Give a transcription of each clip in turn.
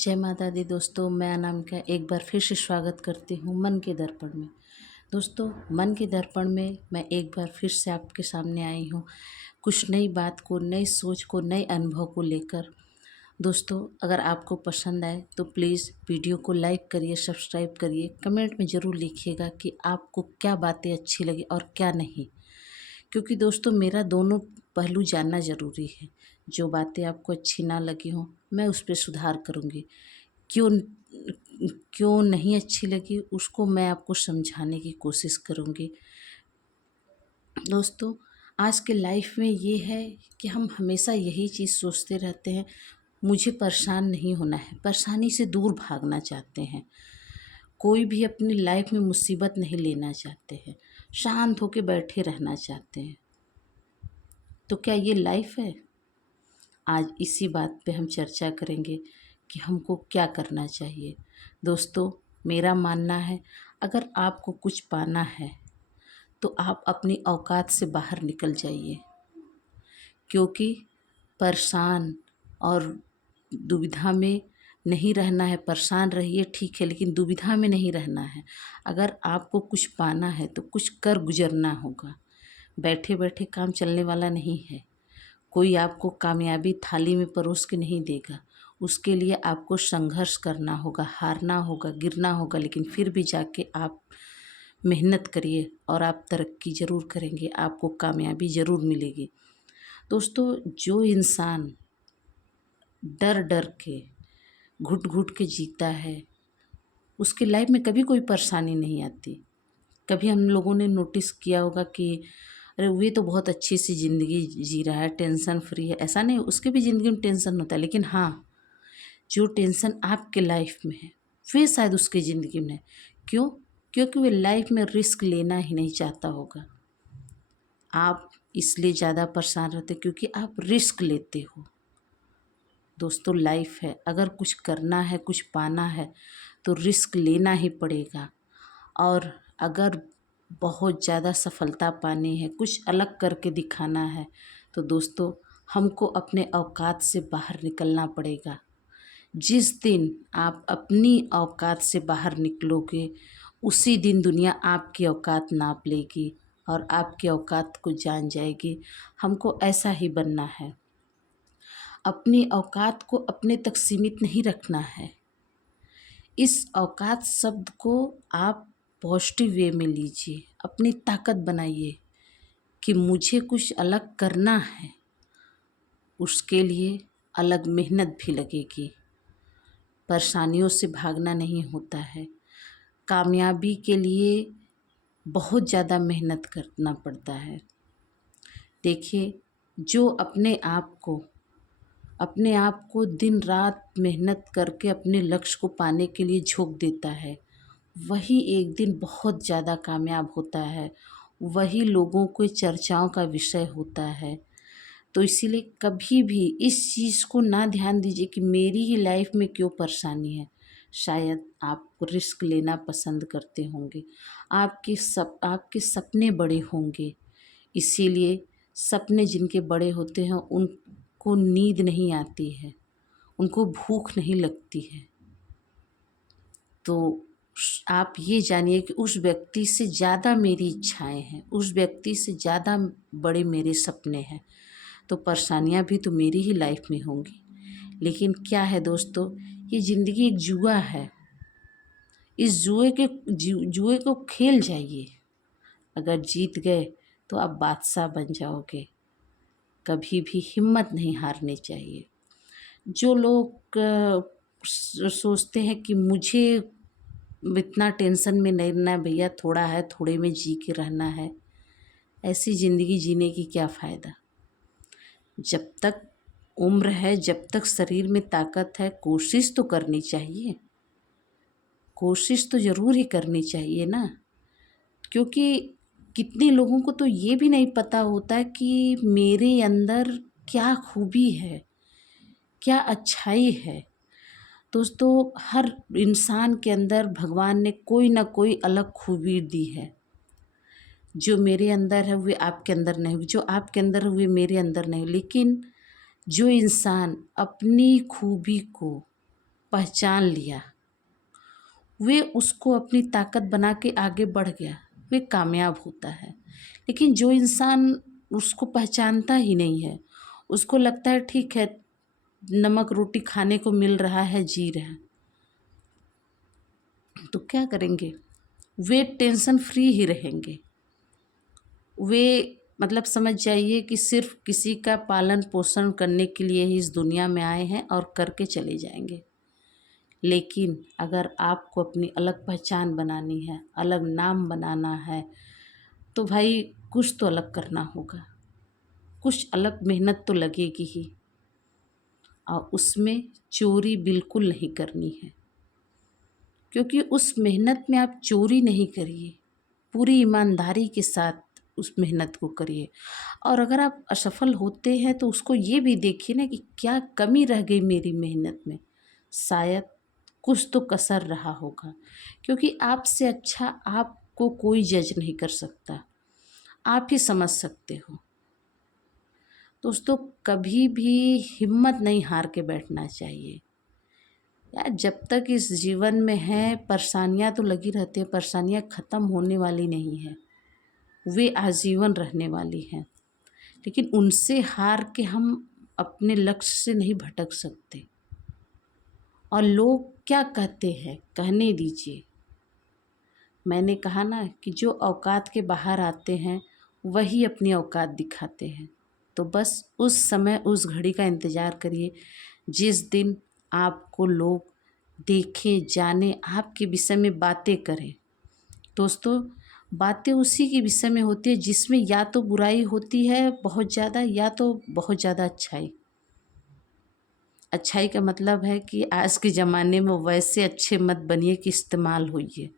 जय माता दी दोस्तों, मैं अनामिका एक बार फिर से स्वागत करती हूँ मन के दर्पण में। दोस्तों, मन के दर्पण में मैं एक बार फिर से आपके सामने आई हूँ कुछ नई बात को, नई सोच को, नए अनुभव को लेकर। दोस्तों, अगर आपको पसंद आए तो प्लीज़ वीडियो को लाइक करिए, सब्सक्राइब करिए, कमेंट में ज़रूर लिखिएगा कि आपको क्या बातें अच्छी लगी और क्या नहीं। क्योंकि दोस्तों, मेरा दोनों पहलू जानना ज़रूरी है। जो बातें आपको अच्छी ना लगी हों, मैं उस पर सुधार करूँगी। क्यों क्यों नहीं अच्छी लगी, उसको मैं आपको समझाने की कोशिश करूँगी। दोस्तों, आज के लाइफ में ये है कि हम हमेशा यही चीज़ सोचते रहते हैं, मुझे परेशान नहीं होना है, परेशानी से दूर भागना चाहते हैं। कोई भी अपनी लाइफ में मुसीबत नहीं लेना चाहते हैं, शांत होकर बैठे रहना चाहते हैं। तो क्या ये लाइफ है? आज इसी बात पे हम चर्चा करेंगे कि हमको क्या करना चाहिए। दोस्तों, मेरा मानना है, अगर आपको कुछ पाना है तो आप अपनी औकात से बाहर निकल जाइए। क्योंकि परेशान और दुविधा में नहीं रहना है। परेशान रहिए ठीक है, लेकिन दुविधा में नहीं रहना है। अगर आपको कुछ पाना है तो कुछ कर गुजरना होगा। बैठे बैठे काम चलने वाला नहीं है। कोई आपको कामयाबी थाली में परोस के नहीं देगा। उसके लिए आपको संघर्ष करना होगा, हारना होगा, गिरना होगा, लेकिन फिर भी जाके आप मेहनत करिए और आप तरक्की ज़रूर करेंगे, आपको कामयाबी ज़रूर मिलेगी। दोस्तों, जो इंसान डर डर के, घुट घुट के जीता है, उसके लाइफ में कभी कोई परेशानी नहीं आती। कभी हम लोगों ने नोटिस किया होगा कि अरे वे तो बहुत अच्छी सी ज़िंदगी जी रहा है, टेंशन फ्री है। ऐसा नहीं, उसके भी ज़िंदगी में टेंशन होता है, लेकिन हाँ, जो टेंशन आपके लाइफ में है वे शायद उसकी ज़िंदगी में है। क्यों? क्योंकि वे लाइफ में रिस्क लेना ही नहीं चाहता होगा। आप इसलिए ज़्यादा परेशान रहते क्योंकि आप रिस्क लेते हो। दोस्तों, लाइफ है, अगर कुछ करना है, कुछ पाना है तो रिस्क लेना ही पड़ेगा। और अगर बहुत ज़्यादा सफलता पानी है, कुछ अलग करके दिखाना है, तो दोस्तों, हमको अपने औकात से बाहर निकलना पड़ेगा। जिस दिन आप अपनी औकात से बाहर निकलोगे, उसी दिन दुनिया आपकी औकात नाप लेगी और आपकी औकात को जान जाएगी। हमको ऐसा ही बनना है। अपनी औकात को अपने तक सीमित नहीं रखना है। इस औकात शब्द को आप पॉजिटिव वे में लीजिए, अपनी ताकत बनाइए कि मुझे कुछ अलग करना है, उसके लिए अलग मेहनत भी लगेगी। परेशानियों से भागना नहीं होता है। कामयाबी के लिए बहुत ज़्यादा मेहनत करना पड़ता है। देखिए, जो अपने आप को दिन रात मेहनत करके अपने लक्ष्य को पाने के लिए झोंक देता है, वही एक दिन बहुत ज़्यादा कामयाब होता है, वही लोगों को चर्चाओं का विषय होता है। तो इसीलिए कभी भी इस चीज़ को ना ध्यान दीजिए कि मेरी ही लाइफ में क्यों परेशानी है। शायद आप रिस्क लेना पसंद करते होंगे, आपके सपने बड़े होंगे। इसीलिए सपने जिनके बड़े होते हैं उनको नींद नहीं आती है, उनको भूख नहीं लगती है। तो आप ये जानिए कि उस व्यक्ति से ज़्यादा मेरी इच्छाएं हैं, उस व्यक्ति से ज़्यादा बड़े मेरे सपने हैं। तो परेशानियां भी तो मेरी ही लाइफ में होंगी। लेकिन क्या है दोस्तों, ये ज़िंदगी एक जुआ है। इस जुए को खेल जाइए। अगर जीत गए तो आप बादशाह बन जाओगे। कभी भी हिम्मत नहीं हारनी चाहिए। जो लोग सोचते हैं कि मुझे इतना टेंशन में नहीं रहना है भैया, थोड़ा है, थोड़े में जी के रहना है, ऐसी ज़िंदगी जीने की क्या फ़ायदा। जब तक उम्र है, जब तक शरीर में ताकत है, कोशिश तो करनी चाहिए। कोशिश तो ज़रूर ही करनी चाहिए ना। क्योंकि कितने लोगों को तो ये भी नहीं पता होता है कि मेरे अंदर क्या खूबी है, क्या अच्छाई है। दोस्तों, हर इंसान के अंदर भगवान ने कोई ना कोई अलग खूबी दी है। जो मेरे अंदर है वे आपके अंदर नहीं, जो आपके अंदर है वे मेरे अंदर नहीं। लेकिन जो इंसान अपनी खूबी को पहचान लिया, वे उसको अपनी ताकत बना के आगे बढ़ गया, वे कामयाब होता है। लेकिन जो इंसान उसको पहचानता ही नहीं है, उसको लगता है ठीक है नमक रोटी खाने को मिल रहा है, जी रहे हैं, तो क्या करेंगे? वे टेंशन फ्री ही रहेंगे। वे मतलब समझ जाइए कि सिर्फ किसी का पालन पोषण करने के लिए ही इस दुनिया में आए हैं और करके चले जाएंगे। लेकिन अगर आपको अपनी अलग पहचान बनानी है, अलग नाम बनाना है, तो भाई कुछ तो अलग करना होगा, कुछ अलग मेहनत तो लगेगी ही, और उसमें चोरी बिल्कुल नहीं करनी है। क्योंकि उस मेहनत में आप चोरी नहीं करिए, पूरी ईमानदारी के साथ उस मेहनत को करिए। और अगर आप असफल होते हैं तो उसको ये भी देखिए ना कि क्या कमी रह गई मेरी मेहनत में, शायद कुछ तो कसर रहा होगा। क्योंकि आपसे अच्छा आपको कोई जज नहीं कर सकता, आप ही समझ सकते हो। दोस्तों कभी भी हिम्मत नहीं हार के बैठना चाहिए यार। जब तक इस जीवन में है परेशानियां तो लगी रहती है, परेशानियां ख़त्म होने वाली नहीं है, वे आजीवन रहने वाली हैं। लेकिन उनसे हार के हम अपने लक्ष्य से नहीं भटक सकते। और लोग क्या कहते हैं कहने दीजिए। मैंने कहा ना कि जो औकात के बाहर आते हैं वही अपनी औकात दिखाते हैं। तो बस उस समय उस घड़ी का इंतज़ार करिए जिस दिन आपको लोग देखें, जाने, आपके विषय में बातें करें। दोस्तों बातें उसी के विषय में होती है जिसमें या तो बुराई होती है बहुत ज़्यादा, या तो बहुत ज़्यादा अच्छाई। अच्छाई का मतलब है कि आज के ज़माने में वैसे अच्छे मत बनिए कि इस्तेमाल होइए।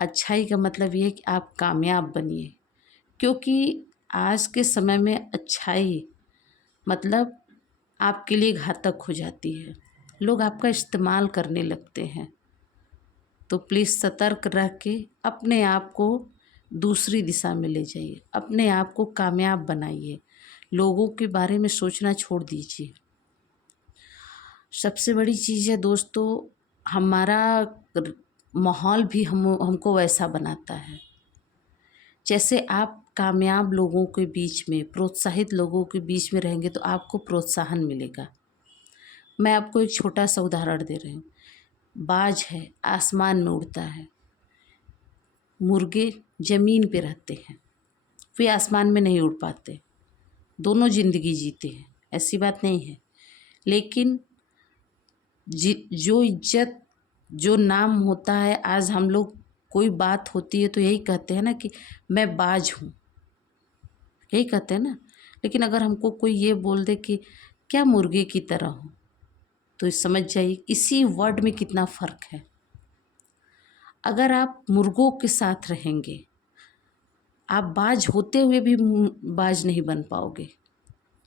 अच्छाई का मतलब ये है कि आप कामयाब बनिए। क्योंकि आज के समय में अच्छाई मतलब आपके लिए घातक हो जाती है, लोग आपका इस्तेमाल करने लगते हैं। तो प्लीज़ सतर्क रह के अपने आप को दूसरी दिशा में ले जाइए, अपने आप को कामयाब बनाइए, लोगों के बारे में सोचना छोड़ दीजिए। सबसे बड़ी चीज़ है दोस्तों, हमारा माहौल भी हमको वैसा बनाता है। जैसे आप कामयाब लोगों के बीच में, प्रोत्साहित लोगों के बीच में रहेंगे तो आपको प्रोत्साहन मिलेगा। मैं आपको एक छोटा सा उदाहरण दे रही हूँ। बाज है, आसमान में उड़ता है, मुर्गे ज़मीन पे रहते हैं, वे आसमान में नहीं उड़ पाते, दोनों ज़िंदगी जीते हैं, ऐसी बात नहीं है। लेकिन जो इज्जत, जो नाम होता है, आज हम लोग कोई बात होती है तो यही कहते हैं ना कि मैं बाज हूँ, यही कहते हैं ना। लेकिन अगर हमको कोई ये बोल दे कि क्या मुर्गे की तरह हो, तो समझ जाइए इसी वर्ड में कितना फ़र्क है। अगर आप मुर्गों के साथ रहेंगे, आप बाज होते हुए भी बाज नहीं बन पाओगे।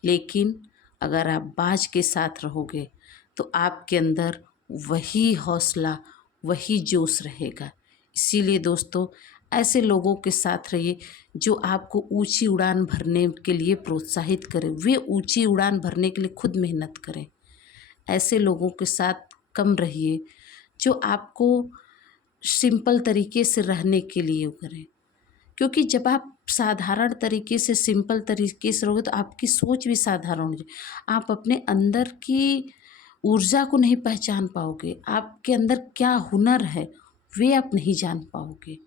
लेकिन अगर आप बाज के साथ रहोगे तो आपके अंदर वही हौसला, वही जोश रहेगा। इसीलिए दोस्तों ऐसे लोगों के साथ रहिए जो आपको ऊंची उड़ान भरने के लिए प्रोत्साहित करें, वे ऊंची उड़ान भरने के लिए खुद मेहनत करें। ऐसे लोगों के साथ कम रहिए जो आपको सिंपल तरीके से रहने के लिए करें। क्योंकि जब आप साधारण तरीके से, सिंपल तरीके से रहोगे तो आपकी सोच भी साधारण हो जाए। आप अपने अंदर की ऊर्जा को नहीं पहचान पाओगे, आपके अंदर क्या हुनर है वे आप नहीं जान पाओगे।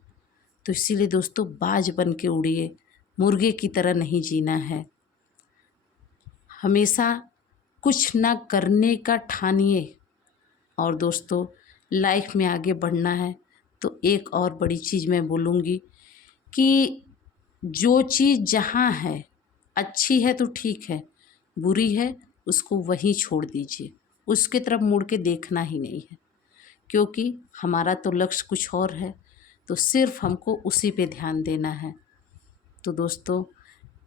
तो इसीलिए दोस्तों बाज बन के उड़िए, मुर्गे की तरह नहीं जीना है। हमेशा कुछ ना करने का ठानिए। और दोस्तों लाइफ में आगे बढ़ना है तो एक और बड़ी चीज़ मैं बोलूँगी कि जो चीज़ जहाँ है अच्छी है तो ठीक है, बुरी है उसको वहीं छोड़ दीजिए, उसके तरफ मुड़ के देखना ही नहीं है। क्योंकि हमारा तो लक्ष्य कुछ और है, तो सिर्फ हमको उसी पे ध्यान देना है। तो दोस्तों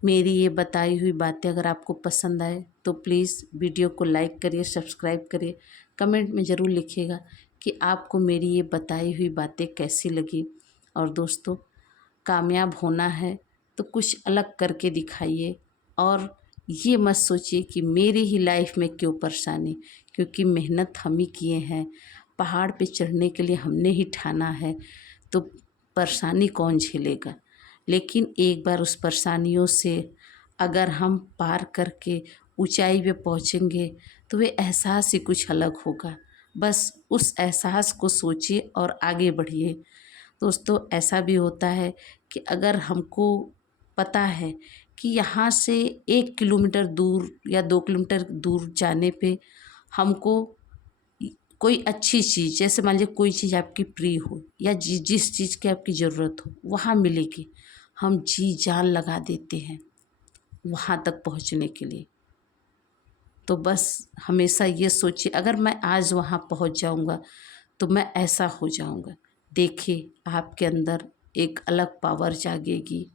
मेरी ये बताई हुई बातें अगर आपको पसंद आए तो प्लीज़ वीडियो को लाइक करिए, सब्सक्राइब करिए, कमेंट में ज़रूर लिखिएगा कि आपको मेरी ये बताई हुई बातें कैसी लगी। और दोस्तों कामयाब होना है तो कुछ अलग करके दिखाइए और ये मत सोचिए कि मेरी ही लाइफ में क्यों परेशानी, क्योंकि मेहनत हम ही किए हैं, पहाड़ पे चढ़ने के लिए हमने ही ठाना है, तो परेशानी कौन झेलेगा। लेकिन एक बार उस परेशानियों से अगर हम पार करके ऊंचाई पे पहुंचेंगे तो वे एहसास ही कुछ अलग होगा। बस उस एहसास को सोचिए और आगे बढ़िए। दोस्तों, ऐसा भी होता है कि अगर हमको पता है कि यहाँ से 1 किलोमीटर दूर या 2 किलोमीटर दूर जाने पे हमको कोई अच्छी चीज़, जैसे मान लीजिए कोई चीज़ आपकी प्रिय हो या जिस चीज़ की आपकी ज़रूरत हो वहाँ मिलेगी, हम जी जान लगा देते हैं वहाँ तक पहुँचने के लिए। तो बस हमेशा ये सोचिए, अगर मैं आज वहाँ पहुँच जाऊँगा तो मैं ऐसा हो जाऊँगा। देखिए, आपके अंदर एक अलग पावर जागेगी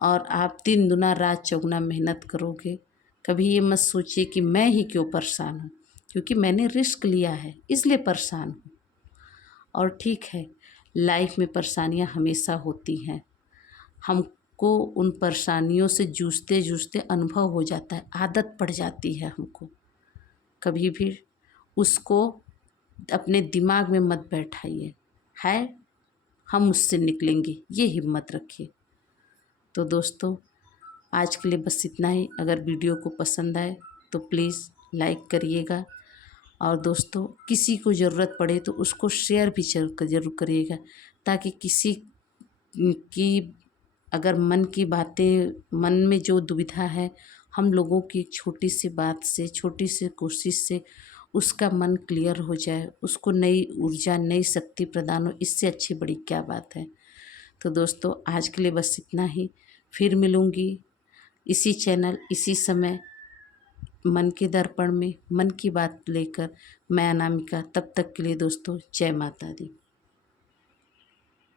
और आप दिन दुना रात चौगुना मेहनत करोगे। कभी ये मत सोचिए कि मैं ही क्यों परेशान हूँ, क्योंकि मैंने रिस्क लिया है इसलिए परेशान हूँ। और ठीक है, लाइफ में परेशानियाँ हमेशा होती हैं, हमको उन परेशानियों से जूझते जूझते अनुभव हो जाता है, आदत पड़ जाती है हमको। कभी भी उसको अपने दिमाग में मत बैठाइए, है हम उससे निकलेंगे, ये हिम्मत रखिए। तो दोस्तों, आज के लिए बस इतना ही। अगर वीडियो को पसंद आए तो प्लीज़ लाइक करिएगा, और दोस्तों किसी को ज़रूरत पड़े तो उसको शेयर भी ज़रूर करिएगा, ताकि किसी की अगर मन की बातें, मन में जो दुविधा है, हम लोगों की एक छोटी सी बात से, छोटी सी कोशिश से उसका मन क्लियर हो जाए, उसको नई ऊर्जा, नई शक्ति प्रदान हो। इससे अच्छी बड़ी क्या बात है। तो दोस्तों, आज के लिए बस इतना ही। फिर मिलूँगी इसी चैनल, इसी समय, मन के दर्पण में मन की बात लेकर। मैं अनामिका। तब तक के लिए दोस्तों, जय माता दी।